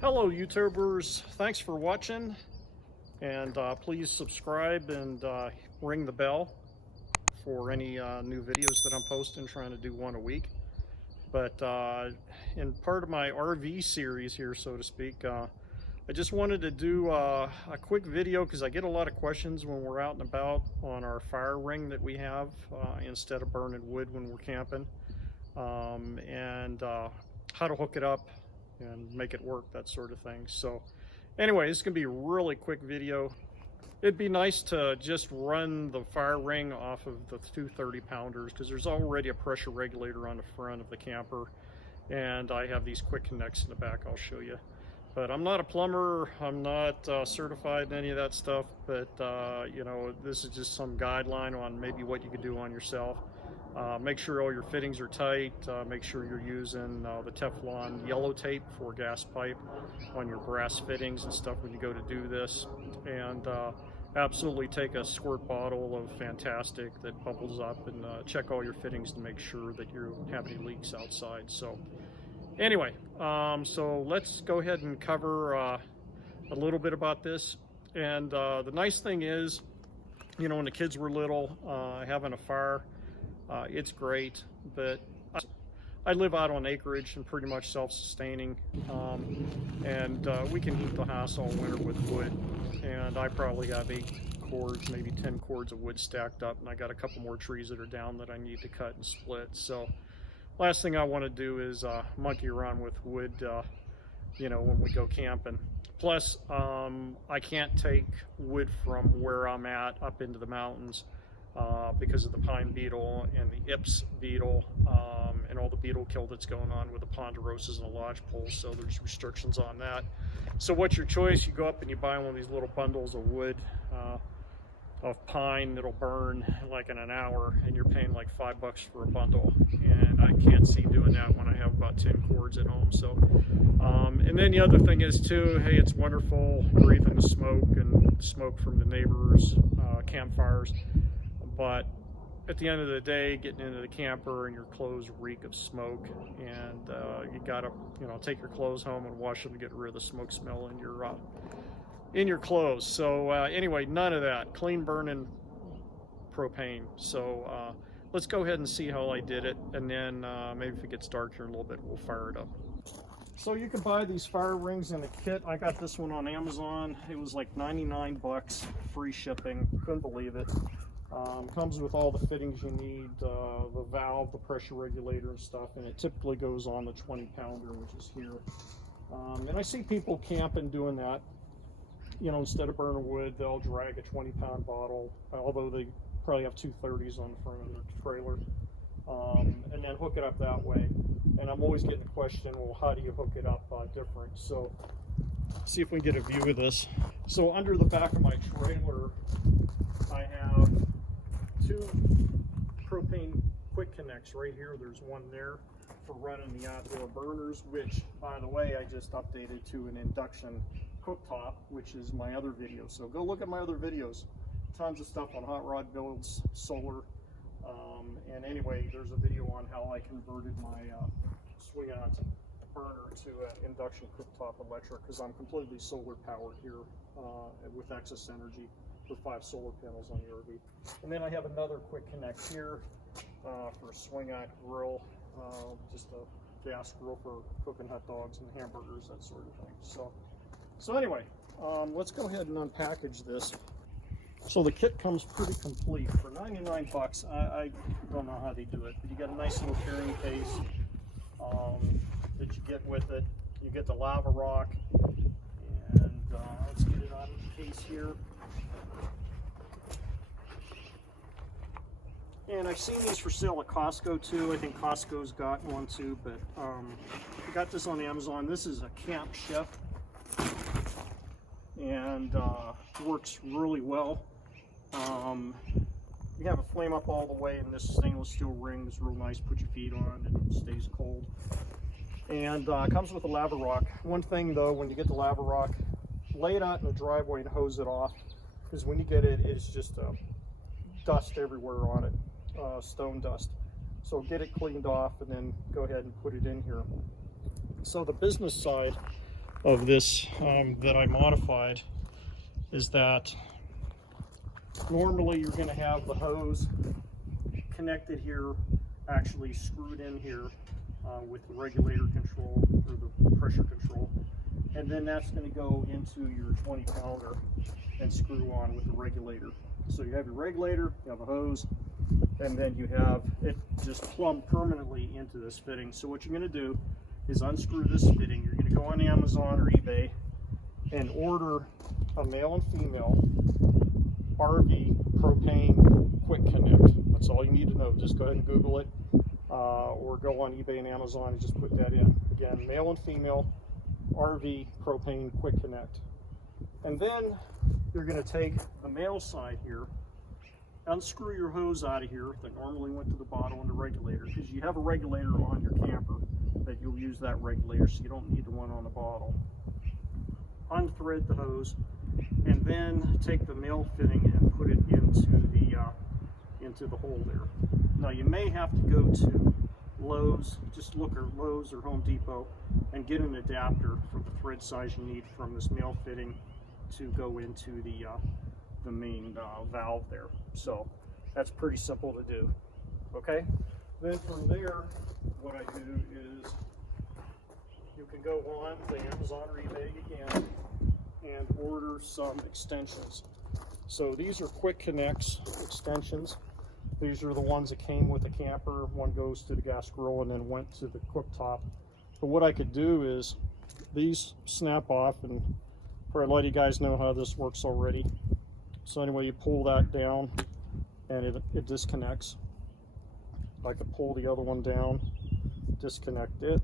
Hello YouTubers, thanks for watching, and please subscribe and ring the bell for any new videos that I'm posting, trying to do one a week. But in part of my RV series here, so to speak, I just wanted to do a quick video because I get a lot of questions when we're out and about on our fire ring that we have instead of burning wood when we're camping, and how to hook it up and make it work, that sort of thing. So anyway, this is gonna be a really quick video. It'd be nice to just run the fire ring off of the two 30-pounders because there's already a pressure regulator on the front of the camper, and I have these quick connects in the back I'll show you. But I'm not a plumber, I'm not certified in any of that stuff, but you know, this is just some guideline on maybe what you could do on yourself. Make sure all your fittings are tight. Make sure you're using the Teflon yellow tape for gas pipe on your brass fittings and stuff when you go to do this. And absolutely take a squirt bottle of Fantastic that bubbles up and check all your fittings to make sure that you don't have any leaks outside. So anyway, so let's go ahead and cover a little bit about this. And the nice thing is, you know, when the kids were little, having a fire, it's great, but I live out on acreage and pretty much self-sustaining, and we can heat the house all winter with wood, and I probably have 8 cords, maybe 10 cords of wood stacked up, and I got a couple more trees that are down that I need to cut and split. So last thing I want to do is monkey around with wood, you know, when we go camping. Plus, I can't take wood from where I'm at up into the mountains because of the pine beetle and the Ips beetle, and all the beetle kill that's going on with the ponderosas and the lodgepoles, so there's restrictions on that. So what's your choice? You go up and you buy one of these little bundles of wood, of pine that'll burn like in an hour, and you're paying like $5 for a bundle, and I can't see doing that when I have about 10 cords at home. So and then the other thing is too, hey, it's wonderful breathing the smoke and smoke from the neighbors' campfires, but at the end of the day, getting into the camper and your clothes reek of smoke, and you gotta, you know, take your clothes home and wash them to get rid of the smoke smell in your clothes. So anyway, none of that. Clean burning propane. So let's go ahead and see how I did it, and then maybe if it gets dark here in a little bit, we'll fire it up. So you can buy these fire rings in a kit. I got this one on Amazon. It was like 99 bucks, free shipping. Couldn't believe it. Comes with all the fittings you need, the valve, the pressure regulator and stuff, and it typically goes on the 20-pounder, which is here. And I see people camping doing that. You know, instead of burning wood, they'll drag a 20-pound bottle, although they probably have two 30s on the front of their trailer, and then hook it up that way. And I'm always getting the question, well, how do you hook it up different? So see if we can get a view of this. So under the back of my trailer, I have 2 propane quick connects right here. There's one there for running the outdoor burners, which, by the way, I just updated to an induction cooktop, which is my other video. So go look at my other videos. Tons of stuff on hot rod builds, solar, and anyway, there's a video on how I converted my swing out burner to an induction cooktop electric, because I'm completely solar powered here with excess energy with 5 solar panels on the RV. And then I have another quick connect here for a swing out grill, just a gas grill for cooking hot dogs and hamburgers, that sort of thing. So anyway, let's go ahead and unpackage this. So the kit comes pretty complete for 99 bucks. I don't know how they do it, but you got a nice little carrying case that you get with it. You get the lava rock, and let's get it out of the case here. And I've seen these for sale at Costco too. I think Costco's got one too, but I got this on Amazon. This is a Camp Chef, and works really well. You have a flame up all the way, and this stainless steel ring is real nice. Put your feet on and it stays cold. And comes with a lava rock. One thing though, when you get the lava rock, lay it out in the driveway and hose it off, because when you get it, it's just dust everywhere on it, stone dust. So get it cleaned off and then go ahead and put it in here. So the business side, of this that I modified is that normally you're going to have the hose connected here, actually screwed in here with the regulator control or the pressure control, and then that's going to go into your 20-pounder and screw on with the regulator. So you have your regulator, you have a hose, and then you have it just plumbed permanently into this fitting. So what you're going to do is unscrew this fitting. You're going to go on Amazon or eBay and order a male and female RV Propane Quick Connect. That's all you need to know. Just go ahead and Google it or go on eBay and Amazon and just put that in. Again, male and female RV Propane Quick Connect. And then you're going to take the male side here, unscrew your hose out of here that normally went to the bottom of the regulator, because you have a regulator on your camper that you'll use that regulator, so you don't need the one on the bottle. Unthread the hose, and then take the male fitting and put it into the hole there. Now you may have to go to Lowe's, just look at Lowe's or Home Depot and get an adapter for the thread size you need from this male fitting to go into the main valve there. So that's pretty simple to do. Okay, then from there what I do is you can go on to Amazon or eBay again and order some extensions. So these are quick connects extensions. These are the ones that came with the camper. One goes to the gas grill and then went to the cooktop. But what I could do is these snap off, and probably a lot of you guys know how this works already. So anyway, you pull that down and it disconnects. I could pull the other one down, disconnect it,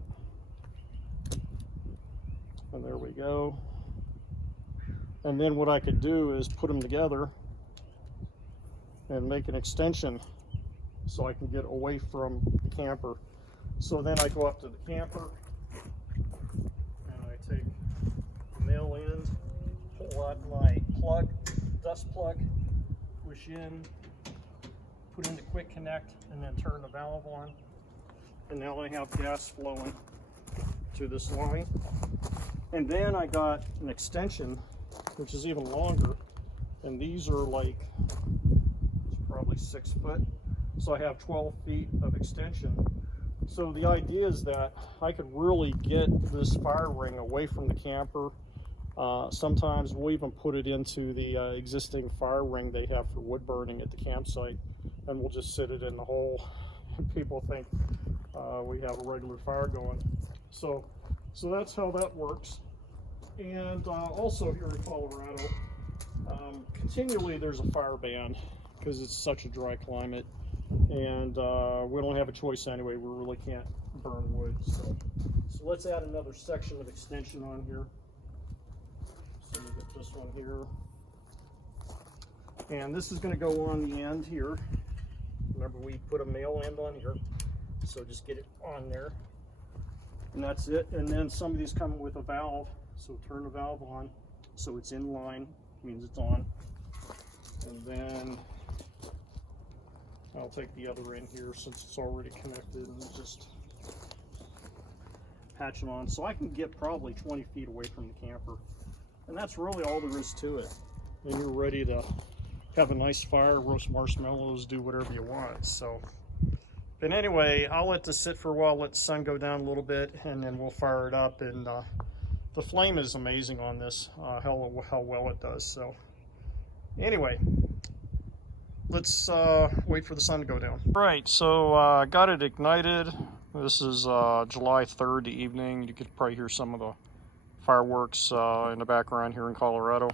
and there we go. And then what I could do is put them together and make an extension so I can get away from the camper. So then I go up to the camper and I take the male end, pull out my plug, dust plug, push in, put in the quick connect, and then turn the valve on. And now I have gas flowing to this line. And then I got an extension which is even longer, and these are like probably 6 foot, so I have 12 feet of extension. So the idea is that I could really get this fire ring away from the camper. Sometimes we'll even put it into the existing fire ring they have for wood burning at the campsite, and we'll just sit it in the hole and people think we have a regular fire going. So that's how that works. And also here in Colorado, continually there's a fire ban because it's such a dry climate, and we don't have a choice anyway. We really can't burn wood. So let's add another section of extension on here. So we get this one here, and this is going to go on the end here. Remember, we put a male end on here, so just get it on there, and that's it. And then some of these come with a valve. So turn the valve on so it's in line, means it's on. And then I'll take the other end here since it's already connected and just hatch it on. So I can get probably 20 feet away from the camper. And that's really all there is to it. And you're ready to have a nice fire, roast marshmallows, do whatever you want. So, but anyway, I'll let this sit for a while, let the sun go down a little bit, and then we'll fire it up. And the flame is amazing on this, how well it does. So anyway, let's wait for the sun to go down. Right, so got it ignited. This is July 3rd, the evening. You could probably hear some of the fireworks in the background here in Colorado.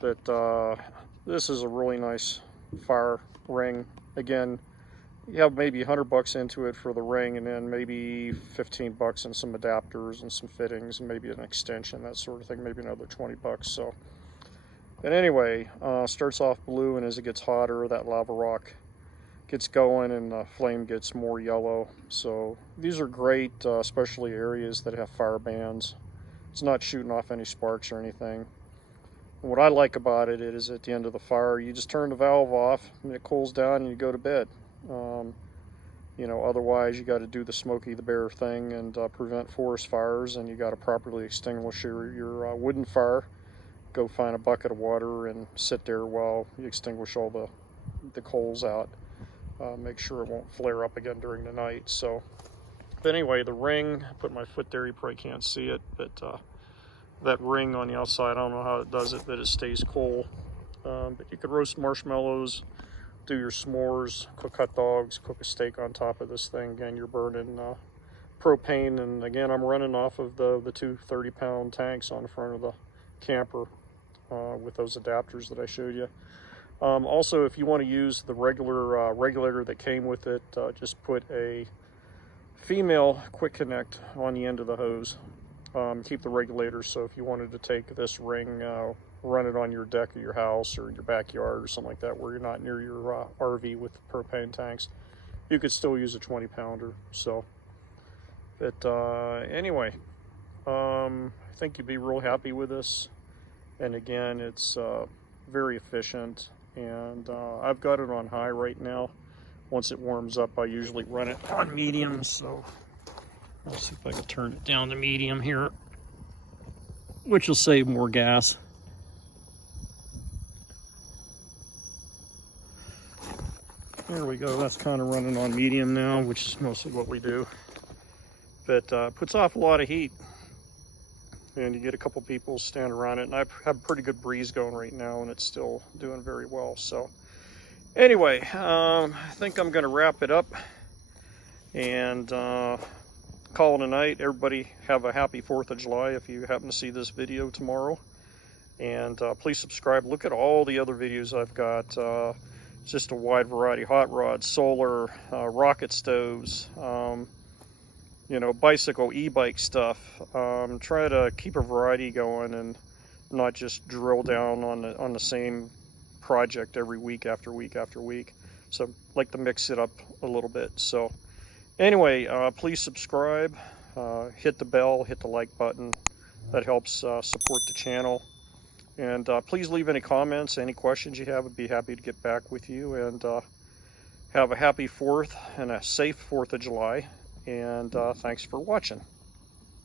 But this is a really nice fire ring. Again, you have maybe $100 into it for the ring, and then maybe $15 and some adapters and some fittings and maybe an extension, that sort of thing, maybe another $20. So, and anyway, starts off blue, and as it gets hotter, that lava rock gets going and the flame gets more yellow. So these are great, especially areas that have fire bans. It's not shooting off any sparks or anything. And what I like about it is at the end of the fire, you just turn the valve off and it cools down and you go to bed. You know, otherwise you got to do the Smokey the Bear thing and prevent forest fires, and you got to properly extinguish your wooden fire. Go find a bucket of water and sit there while you extinguish all the coals out. Make sure it won't flare up again during the night. So, but anyway, the ring, I put my foot there, you probably can't see it, but that ring on the outside, I don't know how it does it, but it stays cool. But you could roast marshmallows, do your s'mores, cook hot dogs, cook a steak on top of this thing. Again, you're burning propane, and again, I'm running off of the two 30-pound tanks on the front of the camper with those adapters that I showed you. Also, if you want to use the regular regulator that came with it, just put a female quick connect on the end of the hose. Keep the regulator, so if you wanted to take this ring, run it on your deck of your house or your backyard or something like that, where you're not near your RV with propane tanks, you could still use a 20-pounder. So, but anyway, I think you'd be real happy with this. And again, it's very efficient, and I've got it on high right now. Once it warms up, I usually run it on medium, so I'll see if I can turn it down to medium here, which will save more gas. There we go, that's kind of running on medium now, which is mostly what we do. But puts off a lot of heat, and you get a couple people stand around it, and I have a pretty good breeze going right now, and it's still doing very well. So anyway, I think I'm going to wrap it up and call it a night. Everybody have a happy 4th of July if you happen to see this video tomorrow. And please subscribe. Look at all the other videos I've got. Just a wide variety: hot rods, solar, rocket stoves, you know, bicycle, e-bike stuff. Try to keep a variety going and not just drill down on the same project every week after week after week. So like to mix it up a little bit. So anyway, please subscribe, hit the bell, hit the like button. That helps support the channel. And please leave any comments, any questions you have. I'd be happy to get back with you. And have a happy 4th and a safe 4th of July. And thanks for watching.